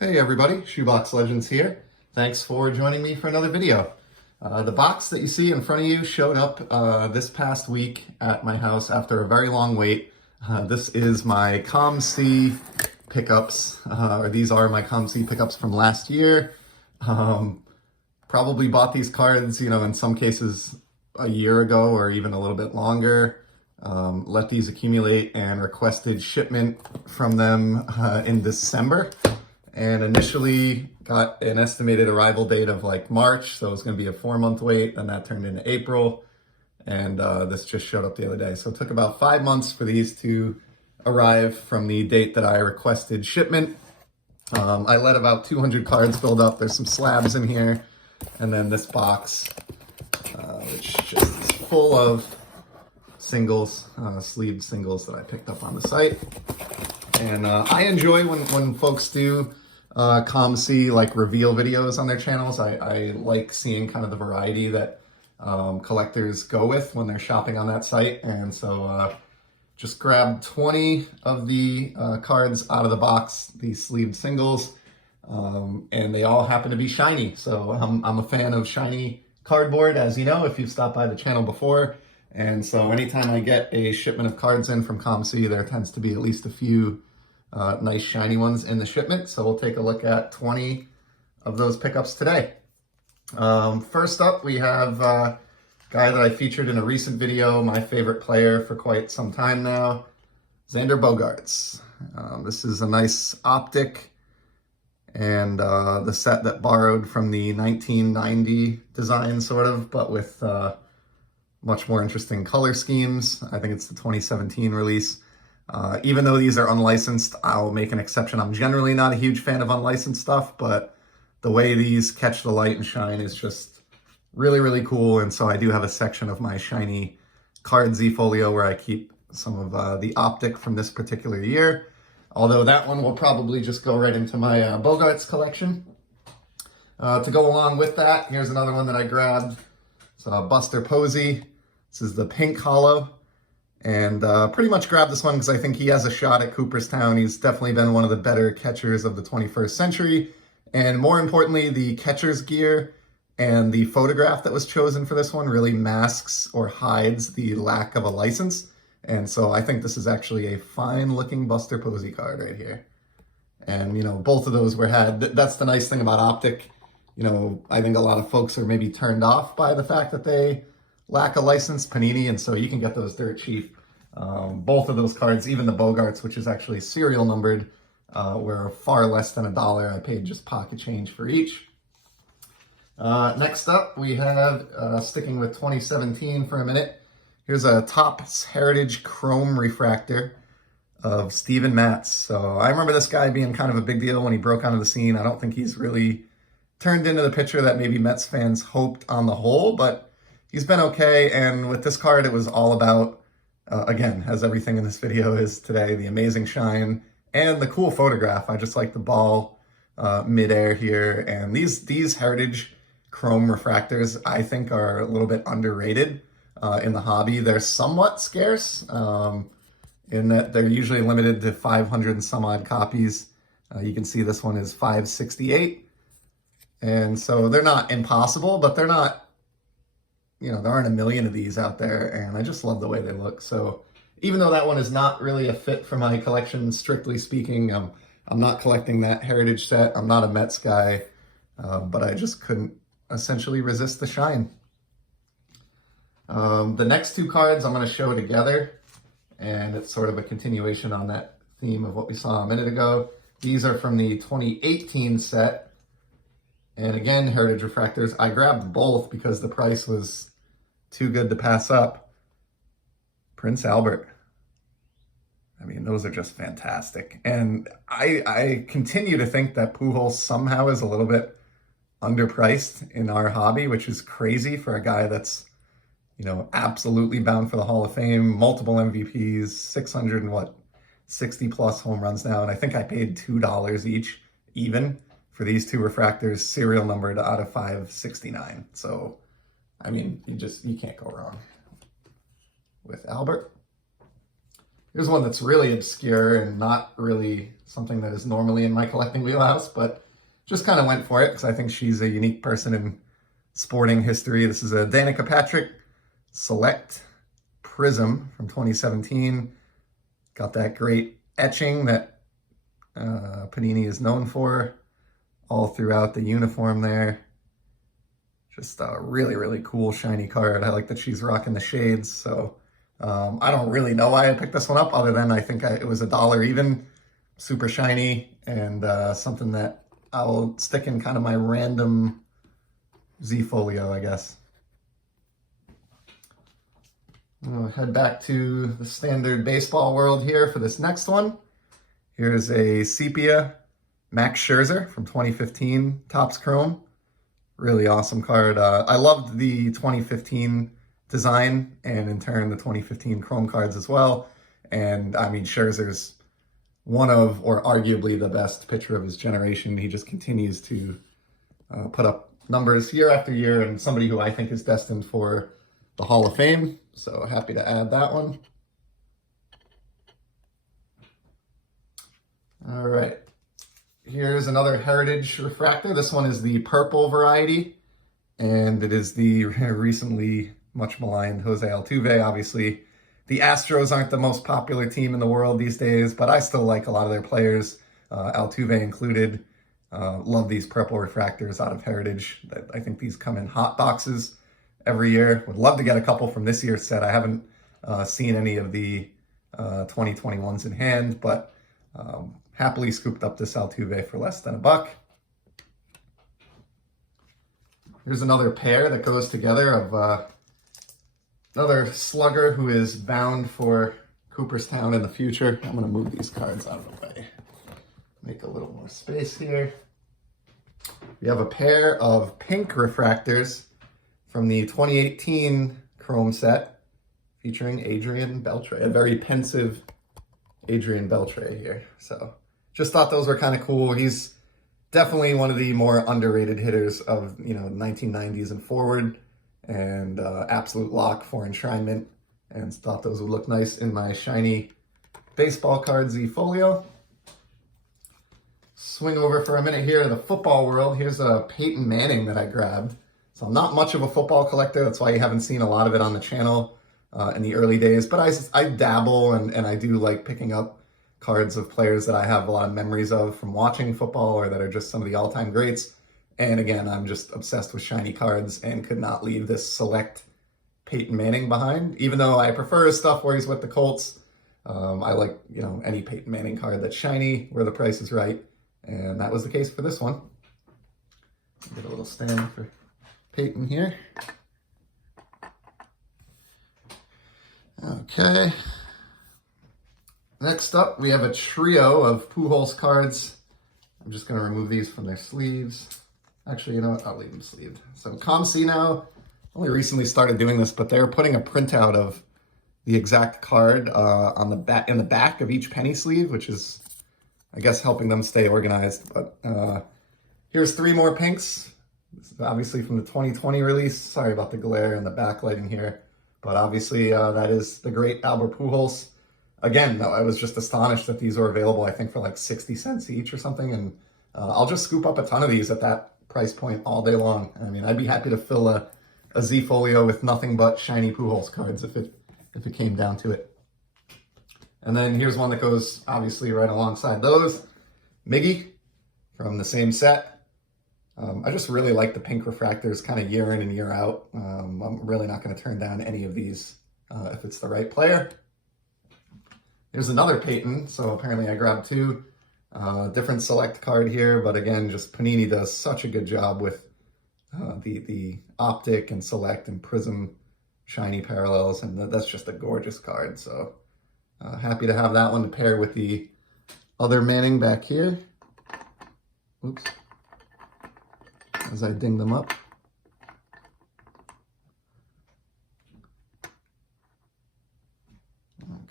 Hey everybody, Shoebox Legends here. Thanks for joining me for another video. The box that you see in front of you showed up this past week at my house after a very long wait. This is my COMC pickups, or these are my COMC pickups from last year. Probably bought these cards, in some cases a year ago or even a little bit longer. Let these accumulate and requested shipment from them in December. And initially got an estimated arrival date of like March, so it was going to be a 4-month wait, and that turned into April, and this just showed up the other day. So it took about 5 months for these to arrive from the date that I requested shipment. I let about 200 cards build up. There's some slabs in here, and then this box, which just is full of singles, sleeved singles that I picked up on the site. And I enjoy when folks do COMC like reveal videos on their channels. I like seeing kind of the variety that collectors go with when they're shopping on that site. And so just grabbed 20 of the cards out of the box, these sleeved singles, and they all happen to be shiny. So I'm a fan of shiny cardboard, as you know, if you've stopped by the channel before. And so anytime I get a shipment of cards in from COMC, there tends to be at least a few nice shiny ones in the shipment. So we'll take a look at 20 of those pickups today. First up, we have a guy that I featured in a recent video, my favorite player for quite some time now, Xander Bogaerts. This is a nice optic, and the set that borrowed from the 1990 design, sort of, but with much more interesting color schemes. I think it's the 2017 release. Even though these are unlicensed, I'll make an exception. I'm generally not a huge fan of unlicensed stuff, but the way these catch the light and shine is just really, really cool. And so I do have a section of my shiny card Z-Folio where I keep some of the optic from this particular year. Although that one will probably just go right into my Bogaerts collection. To go along with that, here's another one that I grabbed. It's Buster Posey. This is the pink hollow. And pretty much grabbed this one because I think he has a shot at Cooperstown. He's definitely been one of the better catchers of the 21st century. And more importantly, the catcher's gear and the photograph that was chosen for this one really masks or hides the lack of a license. And so I think this is actually a fine looking Buster Posey card right here. And, both of those were had. That's the nice thing about optic. I think a lot of folks are maybe turned off by the fact that they lack a license, Panini, and so you can get those dirt cheap. Both of those cards, even the Bogaerts, which is actually serial numbered, were far less than $1. I paid just pocket change for each. Next up, we have, sticking with 2017 for a minute, here's a Topps Heritage Chrome Refractor of Steven Matz. So I remember this guy being kind of a big deal when he broke onto the scene. I don't think he's really turned into the pitcher that maybe Mets fans hoped on the whole, but he's been okay. And with this card, it was all about, again, as everything in this video is today, the amazing shine and the cool photograph. I just like the ball midair here. And these Heritage Chrome refractors, I think, are a little bit underrated in the hobby. They're somewhat scarce in that they're usually limited to 500 and some odd copies. You can see this one is 568. And so they're not impossible, but they're not, there aren't a million of these out there, and I just love the way they look. So even though that one is not really a fit for my collection, strictly speaking, I'm not collecting that Heritage set. I'm not a Mets guy, but I just couldn't essentially resist the shine. The next two cards I'm going to show together, and it's sort of a continuation on that theme of what we saw a minute ago. These are from the 2018 set. And again, Heritage Refractors. I grabbed both because the price was too good to pass up. Prince Albert. I mean, those are just fantastic. And I continue to think that Pujols somehow is a little bit underpriced in our hobby, which is crazy for a guy that's, absolutely bound for the Hall of Fame, multiple MVPs, 60 plus home runs now. And I think I paid $2 each, even, for these two refractors, serial numbered out of 569. So, I mean, you can't go wrong with Albert. Here's one that's really obscure and not really something that is normally in my collecting wheelhouse, but just kind of went for it because I think she's a unique person in sporting history. This is a Danica Patrick Select Prism from 2017. Got that great etching that Panini is known for all throughout the uniform there. Just a really, really cool shiny card. I like that she's rocking the shades. So I don't really know why I picked this one up other than I think it was $1 even. Super shiny and something that I'll stick in kind of my random Z folio, I guess. We'll head back to the standard baseball world here for this next one. Here's a Sepia Max Scherzer from 2015, Topps Chrome. Really awesome card. I loved the 2015 design and in turn the 2015 Chrome cards as well. And I mean, Scherzer's one of, or arguably the best pitcher of his generation. He just continues to put up numbers year after year and somebody who I think is destined for the Hall of Fame. So happy to add that one. All right. Here's another Heritage Refractor. This one is the purple variety, and it is the recently much maligned Jose Altuve. Obviously, the Astros aren't the most popular team in the world these days, but I still like a lot of their players, Altuve included. Love these purple refractors out of Heritage. I think these come in hot boxes every year. Would love to get a couple from this year's set. I haven't seen any of the 2021s in hand, but happily scooped up this Altuve for less than $1. Here's another pair that goes together of another slugger who is bound for Cooperstown in the future. I'm going to move these cards out of the way. Make a little more space here. We have a pair of pink refractors from the 2018 Chrome set featuring Adrian Beltre, a very pensive Adrian Beltre here. So just thought those were kind of cool. He's definitely one of the more underrated hitters of, 1990s and forward, and absolute lock for enshrinement, and thought those would look nice in my shiny baseball card Z folio. Swing over for a minute here to the football world. Here's a Peyton Manning that I grabbed. So I'm not much of a football collector. That's why you haven't seen a lot of it on the channel in the early days. But I dabble and I do like picking up cards of players that I have a lot of memories of from watching football or that are just some of the all-time greats. And again, I'm just obsessed with shiny cards and could not leave this select Peyton Manning behind. Even though I prefer his stuff where he's with the Colts, I like, any Peyton Manning card that's shiny where the price is right. And that was the case for this one. Get a little stand for Peyton here. Okay. Next up, we have a trio of Pujols cards. I'm just going to remove these from their sleeves. Actually, you know what? I'll leave them sleeved. So COMC now, only recently started doing this, but they're putting a printout of the exact card on the back, in the back of each penny sleeve, which is, I guess, helping them stay organized. But here's 3 more pinks. This is obviously from the 2020 release. Sorry about the glare and the backlighting here. But obviously, that is the great Albert Pujols. Again, though, I was just astonished that these were available, I think, for like 60 cents each or something. And I'll just scoop up a ton of these at that price point all day long. I mean, I'd be happy to fill a Z folio with nothing but shiny Pujols cards if it came down to it. And then here's one that goes, obviously, right alongside those. Miggy from the same set. I just really like the pink refractors kind of year in and year out. I'm really not going to turn down any of these if it's the right player. Here's another Peyton. So apparently I grabbed 2. Different select card here, but again, just Panini does such a good job with the optic and select and prism shiny parallels, and that's just a gorgeous card. So happy to have that one to pair with the other Manning back here. Oops. As I ding them up.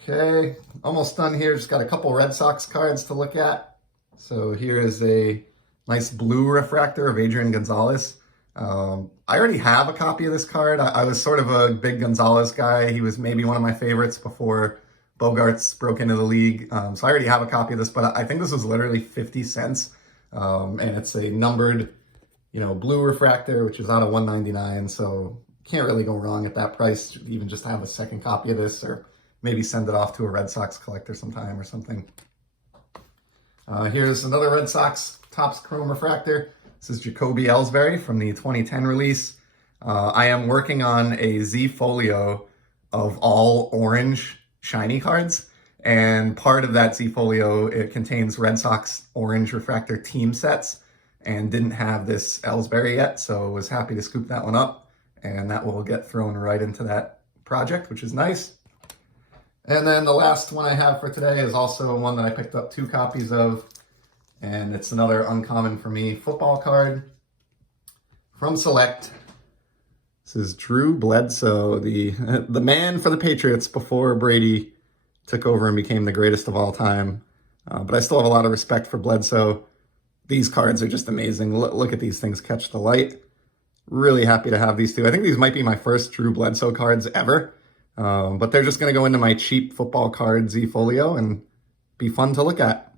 Okay, almost done here. Just got a couple Red Sox cards to look at. So here is a nice blue refractor of Adrian Gonzalez. I already have a copy of this card. I was sort of a big Gonzalez guy. He was maybe one of my favorites before Bogarts broke into the league. So I already have a copy of this, but I think this was literally 50 cents. And it's a numbered, blue refractor, which is out of 199. So can't really go wrong at that price. Even just have a second copy of this, or maybe send it off to a Red Sox collector sometime or something. Here's another Red Sox Topps Chrome refractor. This is Jacoby Ellsbury from the 2010 release. I am working on a Z folio of all orange shiny cards, and part of that Z folio, it contains Red Sox orange refractor team sets, and didn't have this Ellsbury yet, so was happy to scoop that one up, and that will get thrown right into that project, which is nice. And then the last one I have for today is also one that I picked up 2 copies of, and it's another uncommon for me football card from Select. This is Drew Bledsoe, the man for the Patriots before Brady took over and became the greatest of all time. But I still have a lot of respect for Bledsoe. These cards are just amazing. Look at these things catch the light. Really happy to have these 2. I think these might be my first Drew Bledsoe cards ever. But they're just going to go into my cheap football card Z folio and be fun to look at.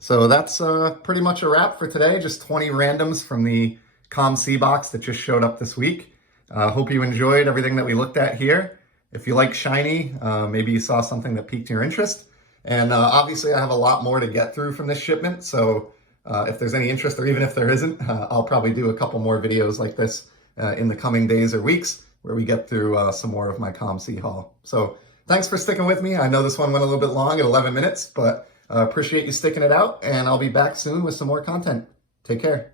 So that's pretty much a wrap for today. Just 20 randoms from the COMC box that just showed up this week. Hope you enjoyed everything that we looked at here. If you like shiny, maybe you saw something that piqued your interest. And obviously I have a lot more to get through from this shipment. So if there's any interest, or even if there isn't, I'll probably do a couple more videos like this in the coming days or weeks, where we get through some more of my COMC haul. So thanks for sticking with me. I know this one went a little bit long at 11 minutes, but appreciate you sticking it out, and I'll be back soon with some more content. Take care.